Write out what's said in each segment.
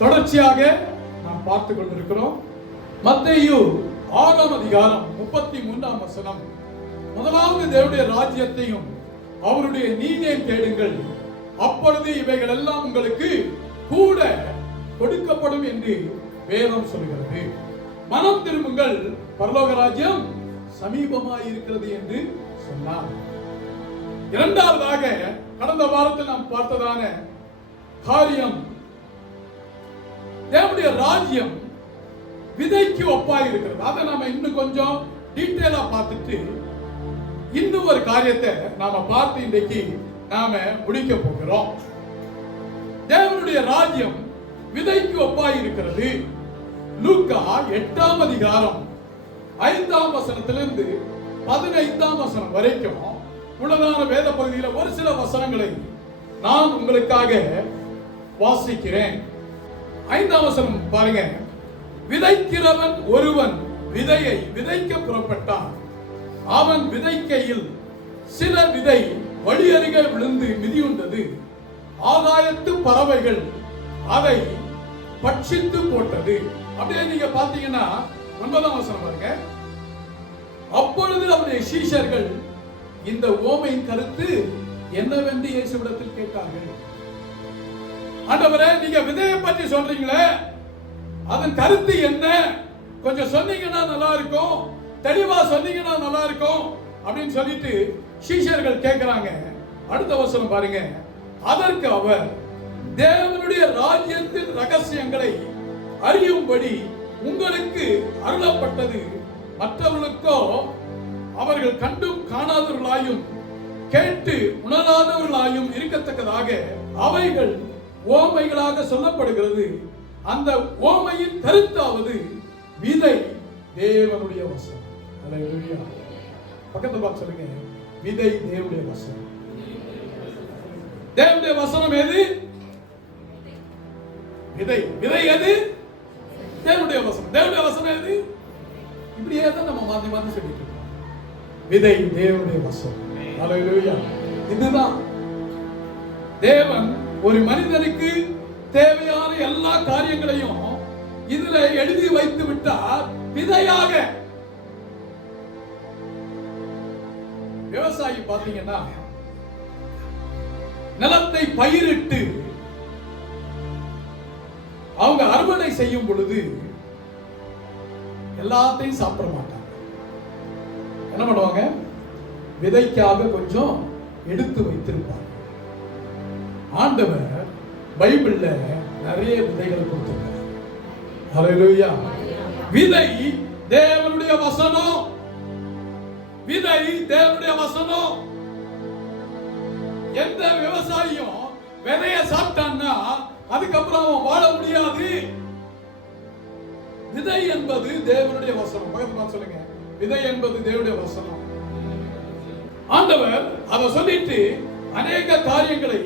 தொடர்ச்சியாக நாம் பார்த்து கொண்டிருக்கிறோம். மத்தேயு 6ஆம் அதிகாரம் 33ஆம் வசனம். முதலாவது தேவனுடைய ராஜ்யத்தையும் அவருடைய நீதியையும் தேடுங்கள், அப்பொழுது இவைகள் எல்லாம் உங்களுக்கு கூட கொடுக்கப்படும் என்று வேதம் சொல்கிறது. மனம் திரும்புங்கள், பரலோக ராஜ்யம் சமீபமாய் இருக்கிறது என்று சொன்னார். இரண்டாவதாக கடந்த வாரத்தில் நாம் பார்த்ததான காரியம், தேவனுடைய ராஜ்யம் விதைக்கு ஒப்பாய் இருக்கிறது. அதை நாம இன்னும் கொஞ்சம் டீட்டெயிலா பார்த்துட்டு இன்னும் ஒரு காரியத்தை நாம பார்த்து இன்றைக்கு நாம முடிக்க போகிறோம். தேவனுடைய ராஜ்யம் விதைக்கு ஒப்பாய் இருக்கிறது. லூக்கா 8ஆம் அதிகாரம் 5ஆம் வசனத்திலிருந்து 15ஆம் வசனம் வரைக்கும் உள்ளதான வேத பகுதியில் ஒரு சில வசனங்களை நான் உங்களுக்காக வாசிக்கிறேன். 5ஆம் வசனம் பாருங்க. விதைக்கிறவன் ஒருவன் விதையை விதைக்க புறப்பட்டான். அவன் விதைக்கையில் சில விதை வழியருகே விழுந்து மிதியுண்டது. ஆகாயத்து பறவைகள் அதை பட்சித்து போட்டது. அப்படியே நீங்க பாத்தீங்கன்னா 9ஆம் வசனம் பாருங்க. அப்பொழுது அவருடைய சீஷர்கள் இந்த ஓமையின் கருத்து என்னவென்று இயேசுவிடத்தில் கேட்டார்கள். ஆண்டவரே, நீங்க விதையை பற்றி சொல்றீங்களே, அதன் கருத்து என்ன? கொஞ்சம் சொன்னீங்கன்னா நல்லா இருக்கும், தெளிவா சொன்னீங்கன்னா நல்லா இருக்கும் அப்படின்னு சொல்லிட்டு சீஷர்கள் கேட்கிறாங்க. அடுத்த வசனம் பாருங்க. அதற்கு அவர், தேவனுடைய ராஜ்யத்தின் ரகசியங்களை அறியும்படி உங்களுக்கு அருளப்பட்டது, மற்றவர்களுக்கோ அவர்கள் கண்டும் காணாதவர்களாயும் கேட்டு உணராதவர்களாயும் இருக்கத்தக்கதாக அவைகள் ஓமைகளாக சொல்லப்படுகிறது. அந்த ஓமையின் கருத்தாவது விதை தேவனுடைய வசனம். அல்லேலூயா. பக்கத்துல பார்த்து சொல்லுங்க, விதை தேவனுடைய வசனம். தேவனுடைய வசனம் எது? விதை. விதை எது? தேவனுடைய வசனம். தேவனுடைய வசனம் எது? இப்படியே தான் நம்ம மாத்தி மாத்தி சொல்லிட்டு இருக்கோம். விதை தேவனுடைய வசனம். அல்லேலூயா. இதுதான் தேவன் ஒரு மனிதனுக்கு தேவையான எல்லா காரியங்களையும் இதுல எழுதி வைத்து விட்டார். விதையாக விவசாயி பாத்தீங்கன்னா நிலத்தை பயிரிட்டு அவங்க அறுவடை செய்யும் பொழுது எல்லாத்தையும் சாப்பிட மாட்டாங்க. என்ன பண்ணுவாங்க? விதைக்காக கொஞ்சம் எடுத்து வைத்திருப்பாங்க. ஆண்டவர் பைபிள்ல நிறைய விதைகள் கொடுத்திருக்கிறார். ஹல்லேலூயா. விதை தேவனுடைய வசனம். விதை தேவனுடைய வசனம். எந்த விவசாயியும் விதைய சாப்பிட்டான்னா அதுக்கப்புறம் வாழ முடியாது. விதை என்பது தேவனுடைய வசனம். பக்கத்துல சொல்லுங்க, விதை என்பது தேவனுடைய வசனம். ஆண்டவர் அதை சொல்லிட்டு அநேக காரியங்களை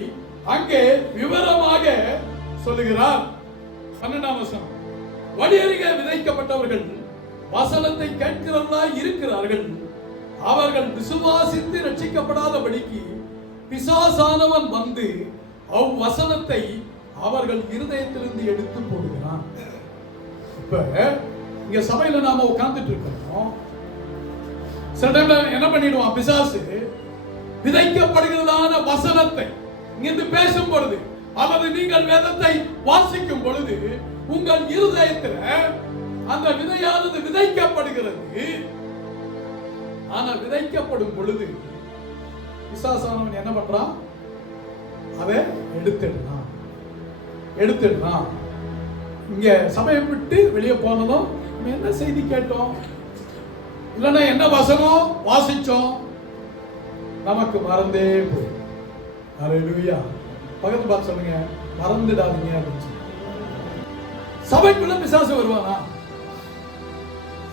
அங்கே விவரமாக சொல்லுகிறார். 12ஆம் வசனம். வழியருகே விதைக்கப்பட்டவர்கள் வசனத்தை கேட்கிறவர்களாய் இருக்கிறார்கள். அவர்கள் விசுவாசித்து ரட்சிக்கப்படாதபடிக்கு பிசாசானவன் வந்து அவ்வசனத்தை அவர்கள் இருதயத்திலிருந்து எடுத்து போடுகிறான். இப்ப இங்க சபையில நாம உட்கார்ந்துட்டு இருக்கோம். சில டைம்ல என்ன பண்ணிடுவான் பிசாசு? விதைக்கப்படுகிறதான வசனத்தை இங்கிருந்து பேசும் பொழுது அல்லது நீங்கள் வேதத்தை வாசிக்கும் பொழுது உங்கள் இருதயத்தில் அந்த விதையானது விதைக்கப்படுகிறது. ஆனா விதைக்கப்படும் பொழுது பிசாசானவன் என்ன பண்றான்? அதை எடுத்துடுறான். இங்க சபையை விட்டு வெளியே போனதும் என்ன செய்தி கேட்டோம், இல்லைன்னா என்ன வசனம் வாசிச்சோம், நமக்கு மறந்தே போய். அல்லேலூயா. பக்கத்து பார்த்து சொல்லுங்க, மறந்துடாதீங்க அப்படின்னு சொல்லி. சபைக்குள்ள பிசாசு வருவானா?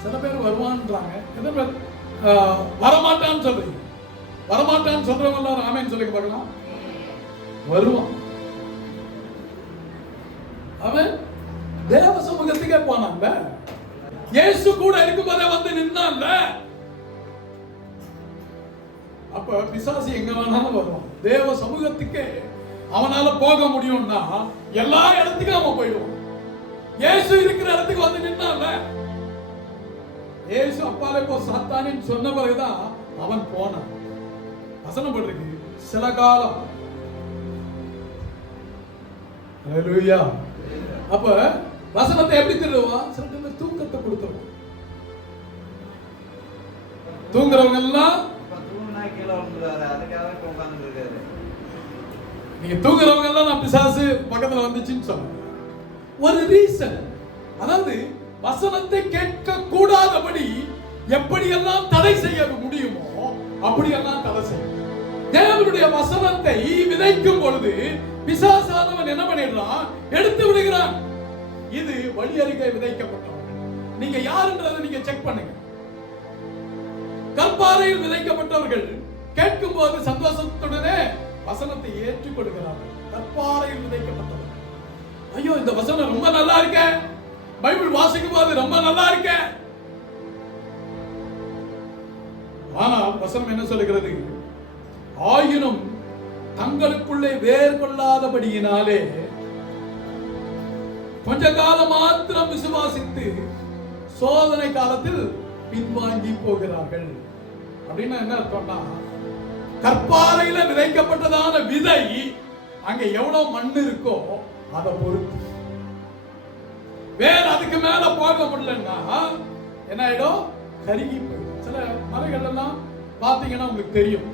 சில பேர் வருவான்றாங்க, எத்தனை பேர் வரமாட்டான்னு சொல்றீங்க? வரமாட்டான்னு சொல்றவங்க எல்லாரும் ஆமேன்னு சொல்லிக்க பார்க்கலாம். வருவான். அவன் தேவ சமூகத்துக்கே போனான்ல, இயேசு கூட இருக்கும்போதே வந்து நின்னான்ல. அப்ப பிசாசு எங்க வேணாலும் வருவான். தேவ சமூகத்துக்கே அவனால போக முடியும்னா எல்லா இடத்துக்கும் அவன் போயிடுவான். இயேசு இருக்கிற இடத்துக்கு வந்து நின்னால, இயேசு அப்பாலே போ சாத்தானின்னு சொன்ன பிறகுதான் அவன் போனான். வசனம் போட்டிருக்கு சில காலம். ஹல்லேலூயா. அப்ப வசனத்தை எப்படி திருடுவான்? சில டைம் தூக்கத்தை கொடுத்துருவான். தூங்குறவங்க எல்லாம் நீங்க தூங்குறவங்க எல்லாம் நான் பிசாசு பக்கத்துல வந்துச்சுன்னு சொல்ல ஒரு ரீசன். அதாவது வசனத்தை கேட்க கூடாதபடி எப்படியெல்லாம் தடை செய்ய முடியுமோ அப்படியெல்லாம் தடை செய்யும். தேவனுடைய வசனத்தை விதைக்கும் பொழுது பிசாசானவன் என்ன பண்ணிடுறான்? எடுத்து விடுகிறான். இது வழி அருகே விதைக்கப்பட்டவர்கள். நீங்க யாருன்றதை நீங்க செக் பண்ணுங்க. கற்பாறையில் விதைக்கப்பட்டவர்கள் கேட்கும் போது சந்தோஷத்துடனே வசனத்தை ஏற்றுக்கொள்கிறார்கள். கற்பாறையில் விதைக்கப்பட்டவர்கள், ஐயோ இந்த வசனம் ரொம்ப நல்லா இருக்க, பைபிள் வாசிக்கும் போது ரொம்ப நல்லா இருக்க. ஆனால் வசனம் என்ன சொல்லுகிறது? ஆயினும் தங்களுக்குள்ளே வேர் கொள்ளாதபடியினாலே கொஞ்ச காலம் மாத்திரம் விசுவாசித்து சோதனை காலத்தில் பின்வாங்கி போகிறார்கள். அப்படின்னா என்ன அர்த்தம்னா, கற்பாறையில விதைக்கப்பட்டதான விதை அங்க எவ்வளவு மண் இருக்கோ அதை பொறுத்து, வேற அதுக்கு மேல போக முடியலன்னா என்ன ஆயிடும்? கருகி போயிடும். சில மலைகள் எல்லாம் பாத்தீங்கன்னா உங்களுக்கு தெரியும்.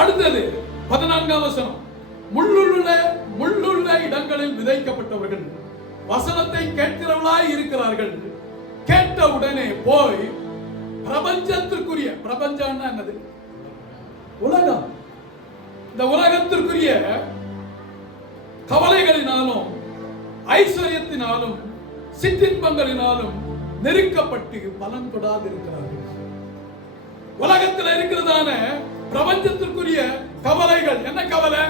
அடுத்தது 14ஆம் வசனம். முள்ளுள்ள இடங்களில் விதைக்கப்பட்டவர்கள் வசனத்தை கேட்கிறவர்களாய் இருக்கிறார்கள். கேட்ட உடனே போய் பிரபஞ்சத்திற்குரிய, பிரபஞ்சம் என்னது? உலகம். இந்த உலகத்திற்குரிய கவலைகளினாலும் ஐஸ்வர்யத்தினாலும் சிற்றின்பங்களினாலும் நெருக்கப்பட்டு பலன் கொடாது இருக்கிறார்கள். உலகத்தில் இருக்கிறதான பிரபஞ்சத்திற்குரிய கவலைகள். என்ன கவலை?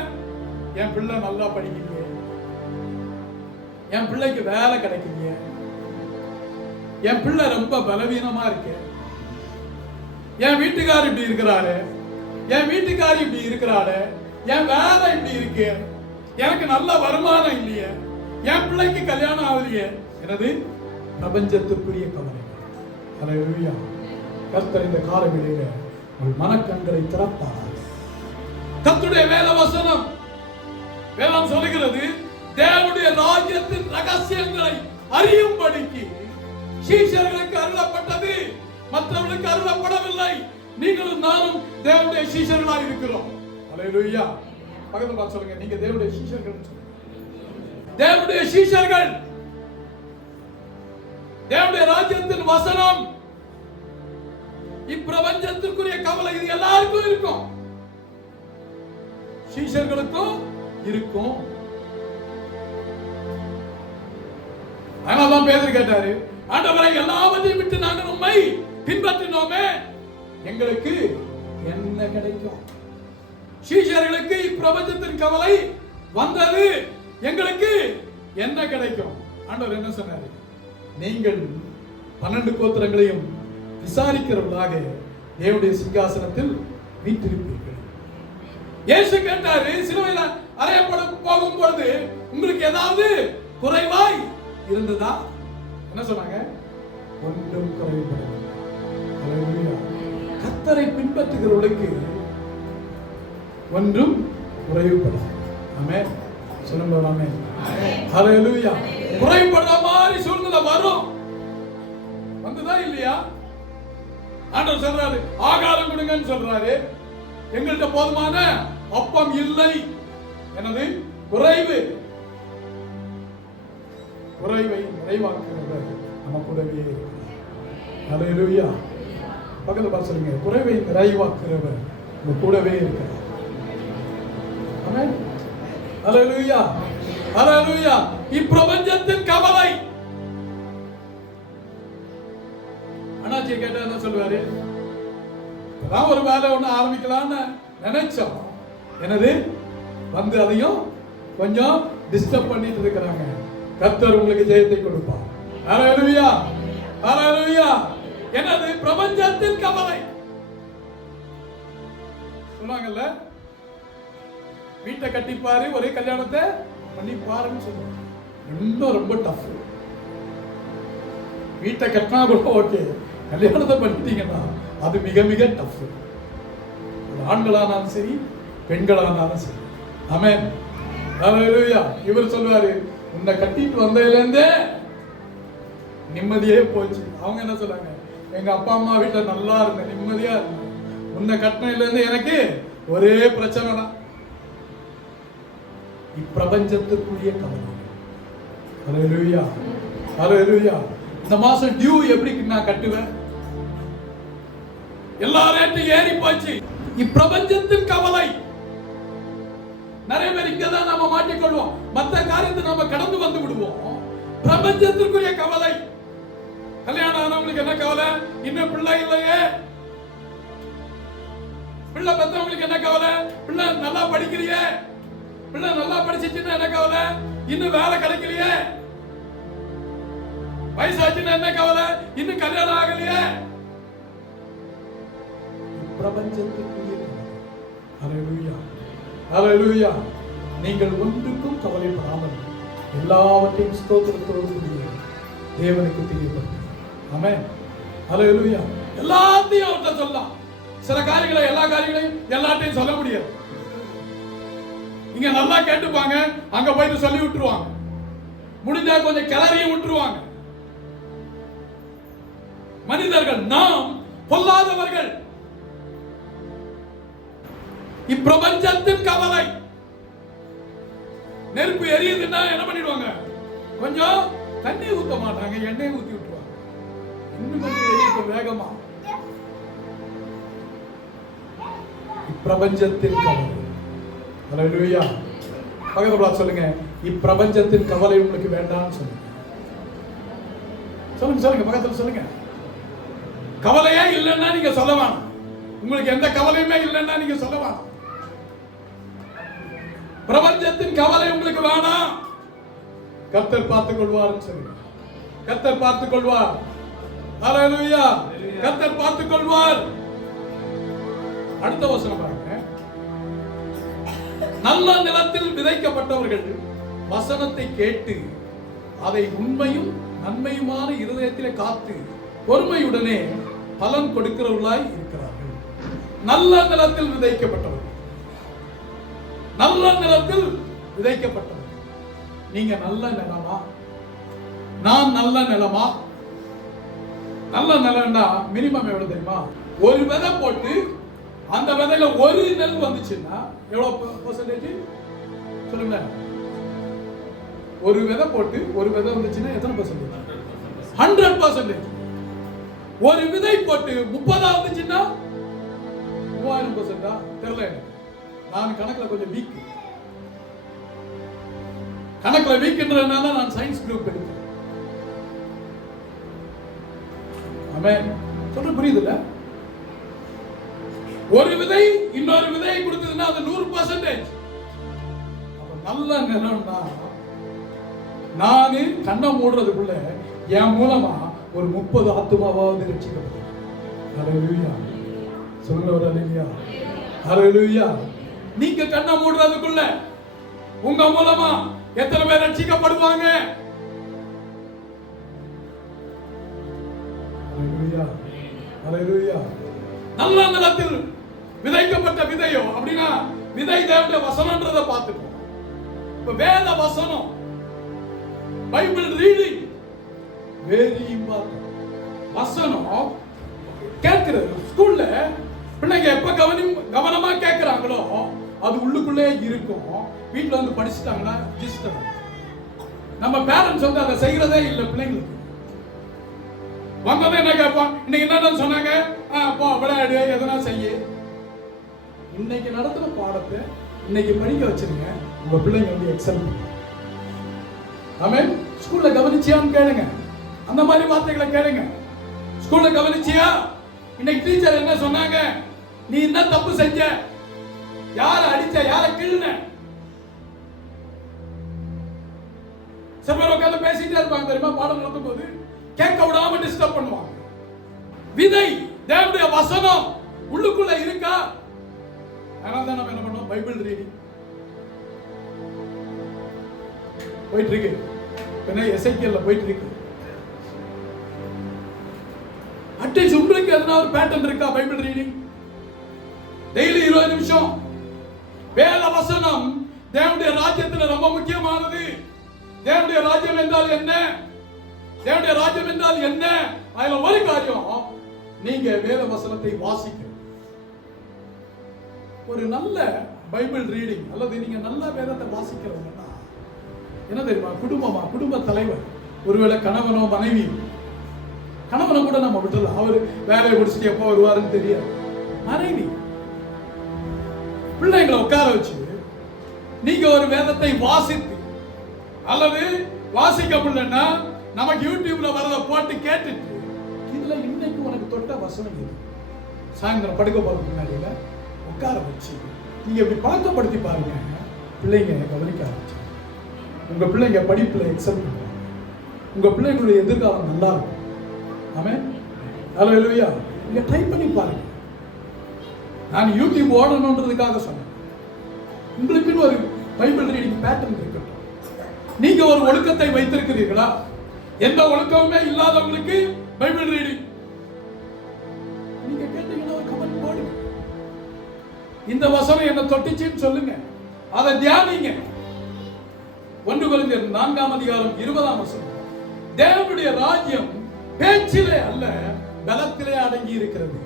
என் பிள்ளை நல்லா படிக்கலையே, என் பிள்ளைக்கு வேலை கிடைக்கலையே, என் பிள்ளை ரொம்ப பலவீனமா இருக்கு, என் வீட்டுக்காரர் இப்படி இருக்கிறாரு, என் வீட்டுக்காரி இப்படி இருக்கிறாரு, என் வேலை இப்படி இருக்கு, எனக்கு நல்ல வருமானம் இல்லையே, என் பிள்ளைக்கு கல்யாணம் ஆகலையே. எனது பிரபஞ்சத்திற்குரிய கவலை. ஹல்லேலூயா. கர்த்தர் இந்த காலவெளியில உங்கள் மனக்கண்களை திறப்பார். கர்த்தருடைய வேதவசனம், வேதம் சொல்லுகிறது, தேவனுடைய ராஜ்யத்தின் ரகசியங்களை அறியும்படிக்கு சீஷர்களுக்கு அருளப்பட்டது, மற்றவர்களுக்கு அருளப்படவில்லை. நீங்களும் நானும் தேவனுடைய சீஷர்களாக இருக்கிறோம். ஹல்லேலூயா. பக்கத்துல பார்த்து சொல்லுங்க, நீங்க தேவனுடைய சீஷர்கள். தேவனுடைய சீஷர்கள். தேவனுடைய ராஜ்யத்தின் வசனம், இப்பிரபஞ்சத்திற்குரிய கவலை இது எல்லாருக்கும் இருக்கும், சீஷர்களுக்கும் இருக்கும். அதனால்தான் பேதுரு கேட்டாரு, ஆண்டவரை எல்லாவற்றையும் விட்டு நாங்கள் உம்மை பின்பற்றினோமே, எங்களுக்கு என்ன கிடைக்கும்? சீஷர்களுக்கு இப்பிரபஞ்சத்தின் கவலை வந்தது, எங்களுக்கு என்ன கிடைக்கும்? ஆண்டவர் என்ன சொன்னாரு? நீங்கள் 12 கோத்திரங்களையும் விசாரிக்கிறவர்களாக தேவனுடைய சிங்காசனத்தில் வீற்றிருப்பீர்கள். இயேசு கேட்டாரு, சிலுவையில் அறையப்பட போகும் பொழுது உங்களுக்கு ஏதாவது குறைவாய் இருந்ததா? என்ன சொன்னாங்க? ஒன்றும் குறைவுபடவில்லை. ஹல்லேலூயா. கர்த்தரை பின்பற்றுகிறவர்களுக்கு ஒன்றும் குறைவுபடாது. ஆமென். சொல்லுங்க ஆமென். ஹல்லேலூயா. குறைபடுற மாதிரி சூழ்நிலை வரும், வந்ததா இல்லையா? ஆண்டவர் சொல்றாரு, ஆகாரம் கொடுங்கன்னு சொல்றாரு. எங்கள்கிட்ட போதுமான அப்பம் இல்லை. என்னது? குறைவு. குறைவை நிறைவாக்குகிறவர் நம்ம கூடவே இருக்கிறார். ஹல்லேலூயா. பக்கத்துல பார்த்து சொல்லுங்க, குறைவை நிறைவாக்குகிறவர் நம்ம கூடவே இருக்கிறார். ஆமென். ஹல்லேலூயா. ஹல்லேலூயா. இப்பிரபஞ்சத்தின் கவலை. அண்ணாச்சி கேட்டா என்ன சொல்லுவாரு? அதான் ஒரு வேலை ஒண்ணு ஆரம்பிக்கலாம்னு நினைச்சோம், என்னது வந்து அதையும் கொஞ்சம் டிஸ்டர்ப் பண்ணிட்டு இருக்கிறாங்க. கர்த்தர் உங்களுக்கு ஜெயத்தை கொடுப்பார். ஹல்லேலூயா. ஹல்லேலூயா. என்னது? பிரபஞ்சத்தின் கவலை. சொன்னாங்கல்ல, வீட்டை கட்டிப்பாரு, ஒரே கல்யாணத்தை பண்ணி பாருன்னு சொல்லுவாங்க. இன்னும் ரொம்ப டஃப். வீட்டை கட்டினா கூட ஓகே, கல்யாணத்தை பண்ணிட்டீங்கன்னா அது மிக மிக டஃப். ஆண்களானாலும் சரி பெண்களானாலும் சரி. ஆமென். ஹல்லேலூயா. இவர் சொல்வாரு, உன்னை கட்டிட்டு வந்ததுலேருந்தே நிம்மதியே போச்சு. அவங்க என்ன சொல்றாங்க, எங்க அப்பா அம்மா வீட்டுல நல்லா இருந்தேன், நிம்மதியா இருந்தேன், உன்னை கட்டினதுல இருந்து எனக்கு ஒரே பிரச்சனை தான். இப்பிரபஞ்சத்துக்குரிய கவலை. ஹல்லேலூயா, ஹல்லேலூயா. இந்த மாசம் டியூ எப்படி நான் கட்டுவேன்? எல்லா ரேட்டும் ஏறி போச்சு. இப்பிரபஞ்சத்தின் கவலை. நிறைய பேர் இங்கதான் நாம மாட்டிக்கொள்வோம். மற்ற காரியத்தை நாம கடந்து வந்து விடுவோம். பிரபஞ்சத்திற்குரிய கவலை. கல்யாணம் ஆனவங்களுக்கு என்ன கவலை? இன்னும் பிள்ளை இல்லையே. பிள்ளை பெற்றவங்களுக்கு என்ன கவலை? பிள்ளை நல்லா படிக்கிறியே. பிள்ளை நல்லா படிச்சிச்சுன்னா என்ன கவலை? இன்னும் வேலை கிடைக்கலையே. வயசாச்சுன்னா என்ன கவலை? இன்னும் கல்யாணம் ஆகலையே. பிரபஞ்சத்துக்குரிய கவலை. ஹல்லேலூயா, ஹல்லேலூயா. நீங்கள் ஒன்றுக்கும் கவலைப்படாமல் எல்லாவற்றையும் ஸ்தோத்திரத்தோடு கூடிய தேவனுக்கு தெரியப்படுத்தும். ஆமென். ஹல்லேலூயா. எல்லாத்தையும் அவர்கிட்ட சொல்லலாம். சில காரியங்களை, எல்லா காரியங்களையும் எல்லாத்தையும் சொல்ல முடியாது. இங்க நல்லா கேட்டுப்பாங்க, அங்க போயிட்டு சொல்லி விட்டுருவாங்க. முடிஞ்சா கொஞ்சம் கிளறியும் விட்டுருவாங்க. மனிதர்கள் நாம் பொல்லாதவர்கள். இப்பிரபஞ்சத்தின் கவலை. நெருப்பு எரியுதுன்னா என்ன பண்ணிடுவாங்க? கொஞ்சம் தண்ணி ஊத்த மாட்டாங்க, எண்ணெய் ஊத்தி விட்டுருவாங்க. இன்னும் கொஞ்சம் எரியும் வேகமா. இப்பிரபஞ்சத்தின் கவலை. ஹல்லேலூயா. பக்கத்துல சொல்லுங்க, இப்பிரபஞ்சத்தின் கவலை உங்களுக்கு வேண்டாம்னு சொல்லுங்க. சொல்லுங்க சொல்லுங்க, பக்கத்துல சொல்லுங்க. கவலையே இல்லைன்னா நீங்க சொல்ல வேணாம். உங்களுக்கு எந்த கவலையுமே இல்லைன்னா நீங்க சொல்ல வேணாம். பிரபஞ்சத்தின் கவலை உங்களுக்கு வேணாம். கர்த்தர் பார்த்துக் கொள்வார் சொல்லுங்க. கர்த்தர் பார்த்துக் கொள்வார். ஹல்லேலூயா. கர்த்தர் பார்த்துக் கொள்வார். அடுத்த வசனம் பாருங்க. நல்ல நிலத்தில் விதைக்கப்பட்டவர்கள் வசனத்தை கேட்டு அதை உண்மையும் நன்மையுமான இருதயத்திலே காத்து பொறுமையுடனே பலன் கொடுக்கிறவர்களாய் இருக்கிறார்கள். நல்ல நிலத்தில் விதைக்கப்பட்டவர்கள். நல்ல நிலத்தில் விதைக்கப்பட்டவர்கள். நீங்க நல்ல நிலமா? நான் நல்ல நிலமா? நல்ல நிலம்னா மினிமம் எவ்வளவு தெரியுமா? ஒரு விதை போட்டு அந்த விதையில ஒரு நெல் வந்துச்சுன்னா எவ்வளவு பெர்சன்டேஜ் சொல்லுங்க? ஒரு விதை போட்டு ஒரு விதை வந்துச்சுன்னா எத்தனை பெர்சன்டேஜ்? 100%. ஒரு விதை போட்டு 30 வந்துச்சுன்னா 3000%. தெரியல, நான் கணக்குல கொஞ்சம் வீக். கணக்குல வீக்ன்றதுனால நான் சயின்ஸ் குரூப் எடுத்தேன். ஆமென். சொல்ற புரியுதுல்ல? ஒரு விதை இன்னொரு விதையை கொடுத்ததுன்னா அது 100%. நல்ல நிலம்னா நானு கண்ணை மூடுறதுக்குள்ள என் மூலமா ஒரு 30 ஆத்துமாவாவது ரட்சிக்கப்படும். ஹல்லேலூயா. சொல்லுங்க ஒரு ஹல்லேலூயா. ஹல்லேலூயா. நீங்க கண்ணை மூடுறதுக்குள்ள உங்க மூலமா எத்தனை பேர் ரட்சிக்கப்படுவாங்க? ஹல்லேலூயா. ஹல்லேலூயா. நல்ல நிலத்தில் விதைக்கப்பட்ட விதையோ அப்படின்னா விதை தேவனுடைய வசனம்ன்றதை பார்த்துக்கோ. இப்ப வேத வசனம், பைபிள் ரீடிங் வெரி இம்பார்ட்டன்ட். வசனம் கேட்கிறது. ஸ்கூல்ல பிள்ளைங்க எப்ப கவனமா கேட்கிறாங்களோ அது உள்ளுக்குள்ளே இருக்கும். வீட்டுல வந்து படிச்சுட்டாங்கன்னா ஜிஸ்டம். நம்ம பேரண்ட்ஸ் வந்து அதை செய்யறதே இல்லை பிள்ளைங்களுக்கு. வந்ததே என்ன கேட்பான், இன்னைக்கு என்ன சொன்னாங்க? போ விளையாடு, எதனா செய்ய. இன்னைக்கு நடத்துற பாடத்தை இன்னைக்கு படிக்க வச்சிருங்க, உங்க பிள்ளைங்க வந்து எக்ஸல். ஆமென். ஸ்கூல்ல கவனிச்சியான்னு கேளுங்க. அந்த மாதிரி வார்த்தைகளை கேளுங்க. ஸ்கூல்ல கவனிச்சியா? இன்னைக்கு டீச்சர் என்ன சொன்னாங்க? நீ என்ன தப்பு செஞ்ச? யார அடிச்ச? யார கிள்ன? சில பேர் உட்கார்ந்து பேசிட்டே இருப்பாங்க தெரியுமா? பாடம் நடத்தும் போது கேட்க விடாம டிஸ்டர்ப் பண்ணுவாங்க. விதை தேவனுடைய வசனம் உள்ளுக்குள்ள இருக்கா? அதனால தான் நம்ம என்ன பண்ணோம்? Bible reading. போயிட்டு இருக்கு. என்ன எசேக்கியேல்ல போயிட்டு இருக்கு. அட்லீஸ்ட் உங்களுக்கு எதனா ஒரு பேட்டர்ன் இருக்கா? பைபிள் ரீடிங் டெய்லி 20 நிமிஷம். வேத வசனம் தேவனுடைய ராஜ்யத்தில் ரொம்ப முக்கியமானது. தேவனுடைய ராஜ்யம் என்றால் என்ன? தேவனுடைய ராஜ்யம் என்றால் என்ன? அதுல ஒரு காரியம், நீங்க வேத வசனத்தை வாசிக்க. ஒரு நல்ல பைபிள் ரீடிங் அல்லது நீங்க நல்ல வேதத்தை வாசிக்கிறவங்கன்னா என்ன தெரியுமா? குடும்ப தலைவர், ஒருவேளை கணவனோ மனைவி, கணவனை கூட நம்ம விட்டுலாம், அவர் வேலையை முடிச்சுட்டு எப்போ வருவாருன்னு தெரியாது. மனைவி பிள்ளைங்களை உட்கார வச்சு நீங்க ஒரு வேதத்தை வாசித்து, அல்லது வாசிக்க முடியலன்னா நமக்கு யூடியூப்ல வரத போட்டு கேட்டுட்டு, இதுல இன்னைக்கு உனக்கு தொட்ட வசனம் இது, சாயந்தரம் படுக்க போறதுக்கு முன்னாடியில உட்கார வச்சு நீங்க இப்படி பழக்கப்படுத்தி பாருங்க. பிள்ளைங்க கவனிக்க ஆரம்பிச்சு, உங்க பிள்ளைங்க படிப்புல எக்ஸல் பண்ணுவாங்க, உங்க பிள்ளைங்களுடைய எதிர்காலம் நல்லா இருக்கும். ஆமென், ஹல்லேலூயா. நீங்க ட்ரை பண்ணி பாருங்க. நான் யூடியூப் ஓடணுன்றதுக்காக சொன்னேன். உங்களுக்குன்னு ஒரு பைபிள் ரீடிங் பேட்டர்ன் இருக்கட்டும். நீங்க ஒரு ஒழுக்கத்தை வைத்திருக்கிறீர்களா? எந்த ஒழுக்கமுமே இல்லாதவங்களுக்கு பைபிள் ரீடிங் நீங்க கேட்டீங்கன்னா ஒரு கமெண்ட் போடுங்க. இந்த வசனம் என்ன தொட்டுச்சுன்னு சொல்லுங்க, அதை தியானிங்க. 1 கொரிந்தியர் 4ஆம் அதிகாரம் 20ஆம் வசனம், தேவனுடைய ராஜ்யம் பேச்சிலே அல்ல பலத்திலே அடங்கி இருக்கிறது.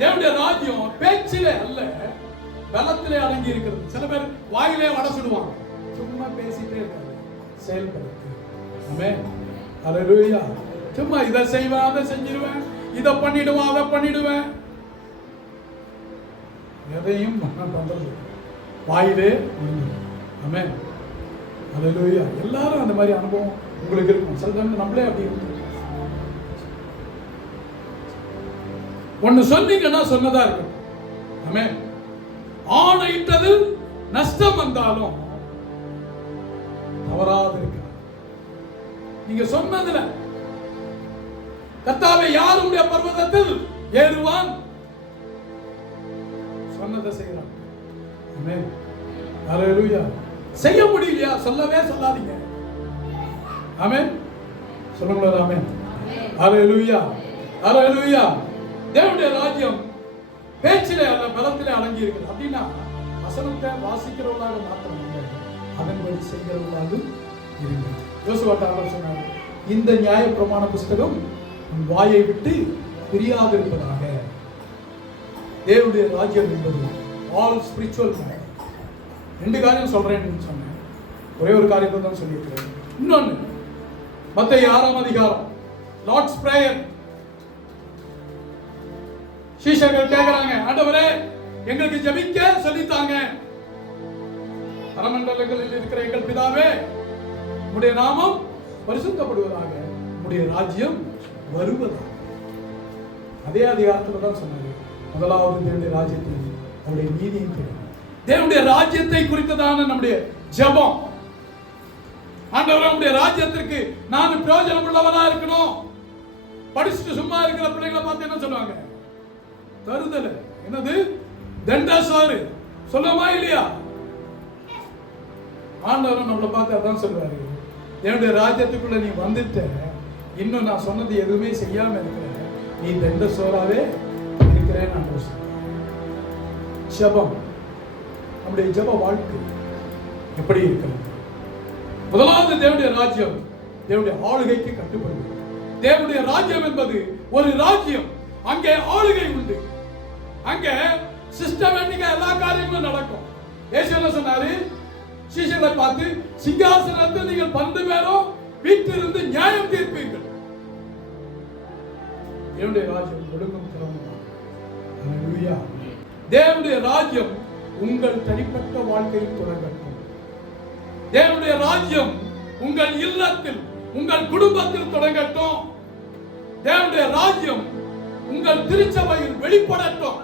தேவனுடைய ராஜ்யம் பேச்சிலே அல்ல பலத்திலே அடங்கி இருக்கிறது. சில பேர் வாயிலே வட சுடுவாங்க, சும்மா பேசிட்டே இருக்காங்க, செயல்படுத்து. ஆமென், ஹல்லேலூயா. சும்மா இதை செய்வேன், அதை செஞ்சிருவேன், இதை பண்ணிடுவேன், அதை பண்ணிடுவேன், எதையும் பண்றது வாயிலே. ஆமென், ஹல்லேலூயா. எல்லாரும் அந்த மாதிரி அனுபவம் உங்களுக்கு இருக்கும். சில டைம் நம்மளே அப்படி இருக்கும். ஒன்னு சொன்னீங்கன்னா சொன்னதா இருக்கும். ஆமென். ஆணையிட்டதில் நஷ்டம் வந்தாலும் தவறாது இருக்க. நீங்க சொன்னதுல கர்த்தாவே யாருடைய பர்வதத்தில் ஏறுவான்? சொன்னதை செய்யறான். ஆமென், ஹல்லேலூயா. செய்ய முடியலையா? சொல்லவே சொல்லாதீங்க. ஆமென், சொல்லுங்க. ஆமென், ஹல்லேலூயா, ஹல்லேலூயா. தேவனுடைய ராஜ்யம் பேச்சிலே அல்ல பலத்திலே அடங்கி இருக்குது. அப்படின்னா வசனத்தை வாசிக்கிறவர்களாக மாத்திரம் இல்லை, அதன்படி செய்கிறவர்களாக இருங்கள். யோசுவாட்ட அவர் சொன்னார், இந்த நியாய பிரமாண புஸ்தகம் உன் வாயை விட்டு பிரியாதிருப்பதாக. தேவனுடைய ராஜ்யம் என்பது ஆல் ஸ்பிரிச்சுவல் மேட்டர். 2 காரியம் சொல்றேன்னு சொன்னேன், ஒரே ஒரு காரியத்தை தான் சொல்லியிருக்கிறேன். இன்னொன்னு மத்தேயு 6ஆம் அதிகாரம் லார்ட்ஸ் பிரேயர். சீஷர்கள் கேக்குறாங்க, ஆண்டவரே எங்களுக்கு ஜெபிக்க சொல்லித்தாங்க. பரமண்டலங்களில் இருக்கிற எங்கள் பிதாவே, உம்முடைய நாமம் பரிசுத்தப்படுவதாக, உம்முடைய ராஜ்யம் வருவதாக. அதே அதிகாரத்துல தான் சொன்னாரு, முதலாவது தேவனுடைய ராஜ்யத்தை, அவருடைய நீதியின் தேவை. தேவனுடைய ராஜ்யத்தை குறித்ததான நம்முடைய ஜெபம். ஆண்டவரே உம்முடைய ராஜ்யத்திற்கு நான் பிரயோஜனம் உள்ளவனா இருக்கணும். படிச்சுட்டு சும்மா இருக்கிற பிள்ளைகளை பார்த்து என்ன சொல்லுவாங்க? தருதல. என்னது? தண்டாசாரு. சொல்லமா இல்லையா? ஆண்டவரும் நம்மளை பார்த்து அதான் சொல்றாரு, என்னுடைய ராஜ்யத்துக்குள்ள நீ வந்துட்ட, இன்னும் நான் சொன்னது எதுவுமே செய்யாம இருக்கிற, நீ தண்ட சோறாவே இருக்கிறேன்னு நான் சொல்றேன். ஜெபம், நம்முடைய ஜெப வாழ்க்கை எப்படி இருக்கிறது? முதலாவது தேவனுடைய ராஜ்யம் தேவனுடைய ஆளுகைக்கு கட்டுப்படுது. தேவனுடைய ராஜ்யம் என்பது ஒரு ராஜ்யம், அங்கே ஆளுகை உண்டு, அங்கே சிஸ்டமேட்டிக்கா எல்லா காரியங்களும் நடக்கும். இயேசு என்ன சொன்னாரு? சீஷர்களை பார்த்து, சிங்காசனத்தில் நீங்கள் 12 பேரும் வீட்டிலிருந்து நியாயம் தீர்ப்பீர்கள். தேவனுடைய ராஜ்யம் ஒழுங்கும் திறமும். ஹல்லேலூயா. தேவனுடைய ராஜ்யம் உங்கள் தனிப்பட்ட வாழ்க்கையில் தொடங்கட்டும். தேவனுடைய ராஜ்யம் உங்கள் இல்லத்தில், உங்கள் குடும்பத்தில் தொடங்கட்டும். தேவனுடைய ராஜ்யம் உங்கள் திருச்சபையில் வெளிப்படட்டும்.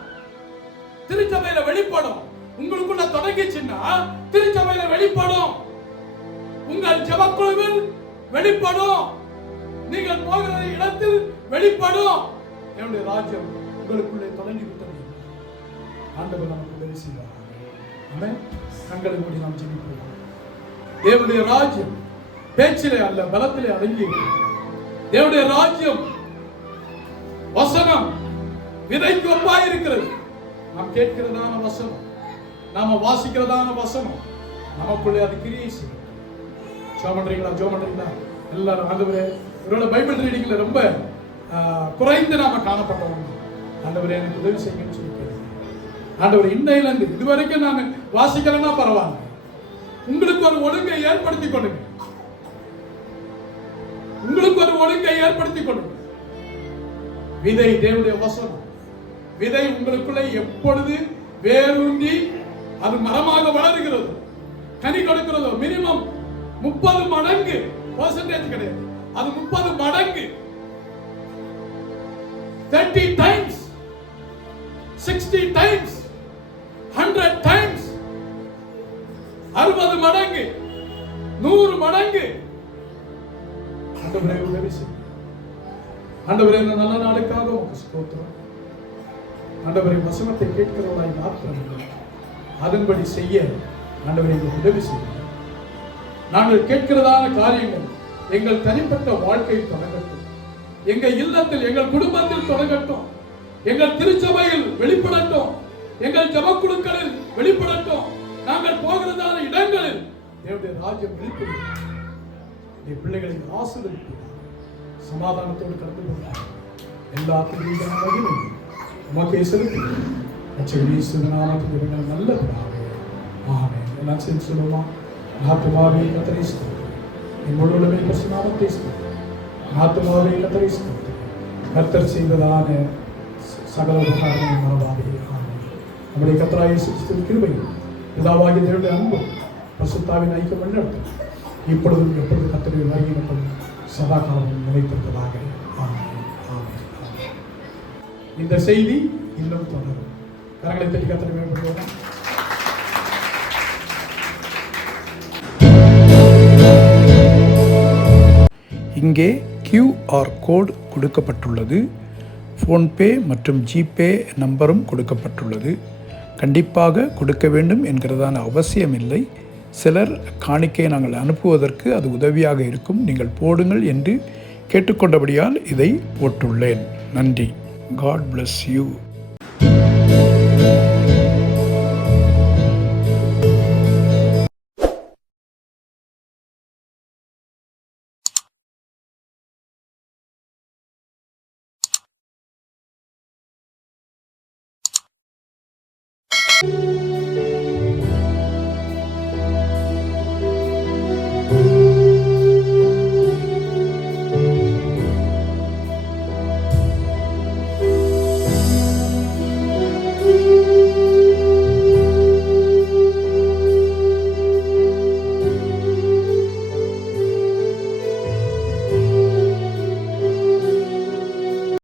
திருச்சபையில வெளிப்படும். உங்களுக்குள்ள தொடங்கிச்சுன்னா திருச்சபையில வெளிப்படும், உங்கள் ஜெபக்குழுவில் வெளிப்படும், நீங்கள் போகிற இடத்தில் வெளிப்படும். என்னுடைய ராஜ்யம் உங்களுக்குள்ளே தொடங்கி விட்டது. ஆண்டவர் நமக்கு உதவி செய்வார். ஆமென். கண்களை மூடி நாம் ஜெபிப்போம். தேவனுடைய ராஜ்யம் பேச்சிலே அல்ல, பலத்திலே அடங்கி. தேவனுடைய ராஜ்யம் வசனம் விதைக்கு ஒப்பாய் இருக்கிறது. நாம் கேட்கிறதான வசனம், நாம வாசிக்கிறதான வசனம் நமக்குள்ளே அது கிரியை செய்யும். ஜெபம் பண்றீங்களா? எல்லாரும் ஆண்டவரே, இவரோட பைபிள் ரீடிங்ல ரொம்ப குறைந்து நாம காணப்பட்டோம். ஆண்டவரே எனக்கு உதவி செய்யுங்கன்னு சொல்லி ஆண்டவர் இன்னையில இருந்து இதுவரைக்கும் நான் வாசிக்கிறேன்னா பரவாயில்ல, உங்களுக்கு ஒரு ஒழுங்கை ஏற்படுத்திக் கொள்ளுங்க. உங்களுக்கு ஒரு ஒழுங்கை ஏற்படுத்திக் கொள்ளுங்க. விதை தேவனுடைய வசனம், விதை உங்களுக்குள்ள எப்பொழுது வேரூன்றி அது மரமாக வளருகிறது, கனி கொடுக்கிறதோ, மினிமம் 30 மடங்கு, பெர்சன்டேஜ் கிடையாது, அது 30 மடங்கு, 30 டைம்ஸ், 60 டைம்ஸ், 100 டைம்ஸ், 60 மடங்கு, 100 மடங்கு. ஆண்டவரே உதவி செய்யுங்க. ஆண்டவரே இந்த நல்ல நாளுக்காக உங்களுக்கு ஸ்தோத்திரம். ஆண்டவரே வசனத்தை கேட்கிறவர்களாய் மாத்திரம் அதன்படி செய்ய ஆண்டவரே எங்களுக்கு உதவி செய்யுங்க. நாங்கள் கேட்கிறதான காரியங்கள் எங்கள் தனிப்பட்ட வாழ்க்கையில் தொடங்கட்டும், எங்கள் இல்லத்தில் எங்கள் குடும்பத்தில் தொடங்கட்டும், எங்கள் திருச்சபையில் வெளிப்படட்டும், எங்கள் ஜபக்குழுக்களில் வெளிப்படட்டும், நாங்கள் போகிறதான இடங்களில் தேவனுடைய ராஜ்யம் வெளிப்படும். பிள்ளைகளை ஆசீர்வதிப்பார், சமாதானத்தோடு கடந்து கொண்டார். எல்லா துதியும் உமக்கே செலுத்துகிறோம். நல்ல பிதாவே, ஆமென். எல்லாம் சேர்ந்து சொல்லுமா? ஆத்துமாவே கர்த்தரை ஸ்தோத்திரி, என் முழுவதுமே பரிசுத்த நாமத்தை ஸ்தோத்திரி. ஆத்துமாவே கர்த்தரை ஸ்தோத்திரி, கர்த்தர் செய்ததான சகல உபகாரங்களை மறவாதே. ஆமென். நம்முடைய கர்த்தராகிய இயேசு கிறிஸ்துவின் கிருபையும் பிதாவாகிய தேவனுடைய அன்பும் பரிசுத்தாவின் ஐக்கியம் நடத்தும் இப்பொழுதும் எப்பொழுது கர்த்தருடைய வருகை மட்டும் சதா காலமும் நிலைத்திருப்பதாக. ஆமென். ஆமென். இந்த செய்தி இன்னும் தொடரும். கரங்களை தட்டி கர்த்தரை மேம்படுத்துவோம். இங்கே QR கோட் கொடுக்கப்பட்டுள்ளது. ஃபோன்பே மற்றும் ஜிபே நம்பரும் கொடுக்கப்பட்டுள்ளது. கண்டிப்பாக கொடுக்க வேண்டும் என்கிறதான அவசியமில்லை. சிலர் காணிக்கையை நாங்கள் அனுப்புவதற்கு அது உதவியாக இருக்கும், நீங்கள் போடுங்கள் என்று கேட்டுக்கொண்டபடியால் இதை போட்டுள்ளேன். நன்றி. God bless you.